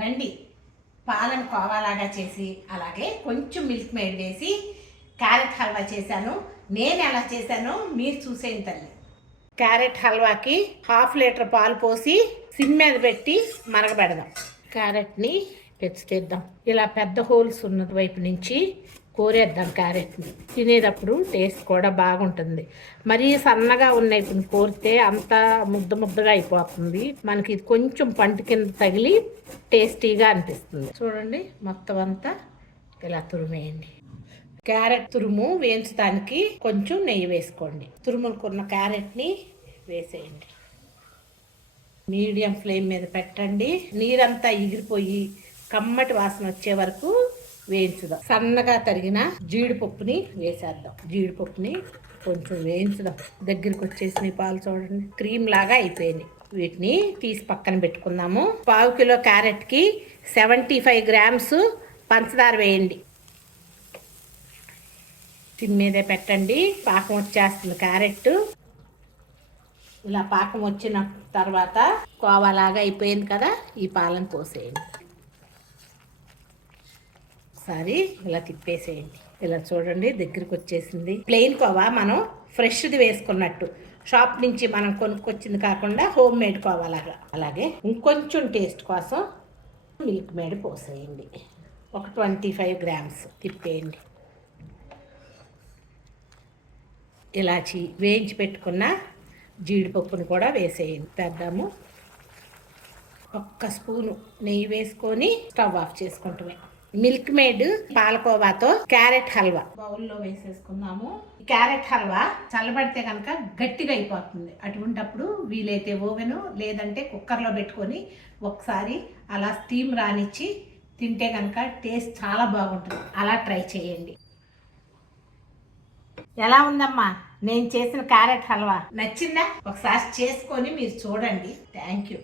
రండి, పాలను కోవాలాగా చేసి అలాగే కొంచెం మిల్క్ మేడ్ వేసి క్యారెట్ హల్వా చేశాను. నేను ఎలా చేశానో మీరు చూసేయండి తల్లి. క్యారెట్ హల్వాకి 1/2 లీటర్ పాలు పోసి సిమ్ మీద పెట్టి మరగబెడదాం. క్యారెట్ని తీద్దాం. ఇలా పెద్ద హోల్స్ ఉన్న వైపు నుంచి కోరేద్దాం. క్యారెట్ని తినేటప్పుడు టేస్ట్ కూడా బాగుంటుంది. మరీ సన్నగా ఉన్న వైపుని కోరితే అంతా ముద్దగా అయిపోతుంది. మనకి ఇది కొంచెం పంట కింద తగిలి టేస్టీగా అనిపిస్తుంది. చూడండి, మొత్తం అంతా ఇలా తురిమేయండి. క్యారెట్ తురుము వేయించడానికి కొంచెం నెయ్యి వేసుకోండి. తురుముకున్న క్యారెట్ని వేసేయండి. మీడియం ఫ్లేమ్ మీద పెట్టండి. నీరంతా ఎగిరిపోయి కమ్మటి వాసన వచ్చే వరకు వేయించుదాం. సన్నగా తరిగిన జీడిపప్పుని వేసేద్దాం. జీడిపప్పుని కొంచెం వేయించుదాం. దగ్గరికి వచ్చేసిన పాలు చూడండి, క్రీమ్ లాగా అయిపోయినాయి. వీటిని తీసి పక్కన పెట్టుకుందాము. 1/2 కిలో క్యారెట్కి 75 గ్రామ్స్ పంచదార వేయండి. సిమ్ మీదే పెట్టండి. పాకం వచ్చేస్తుంది. క్యారెట్ ఇలా పాకం వచ్చిన తర్వాత కోవాలాగా అయిపోయింది కదా, ఈ పాలను పోసేయండి. ఒకసారి ఇలా తిప్పేసేయండి. ఇలా చూడండి, దగ్గరికి వచ్చేసింది. ప్లెయిన్ కోవా మనం ఫ్రెష్ది వేసుకున్నట్టు, షాప్ నుంచి మనం కొనుక్కొచ్చింది కాకుండా హోమ్ మేడ్ కోవాలాగా. అలాగే ఇంకొంచెం టేస్ట్ కోసం మిల్క్ మేడ్ పోసేయండి. ఒక 25 గ్రామ్స్ తిప్పేయండి. ఇలాచి వేయించి పెట్టుకున్న జీడిపప్పును కూడా వేసేయండి. పెద్దాము. 1 స్పూను నెయ్యి వేసుకొని స్టవ్ ఆఫ్ చేసుకుంటామే. మిల్క్ మేడ్ పాలకోవాతో క్యారెట్ హల్వా బౌల్లో వేసేసుకుందాము. క్యారెట్ హల్వా చల్లబడితే కనుక గట్టిగా అయిపోతుంది. అటువంటప్పుడు వీలైతే ఓవెను లేదంటే కుక్కర్లో పెట్టుకొని ఒకసారి అలా స్టీమ్ రానిచ్చి తింటే కనుక టేస్ట్ చాలా బాగుంటుంది. అలా ట్రై చేయండి. ఎలా ఉందమ్మా నేను చేసిన క్యారెట్ హల్వా? నచ్చిందా? ఒకసారి చేసుకొని మీరు చూడండి. Thank you.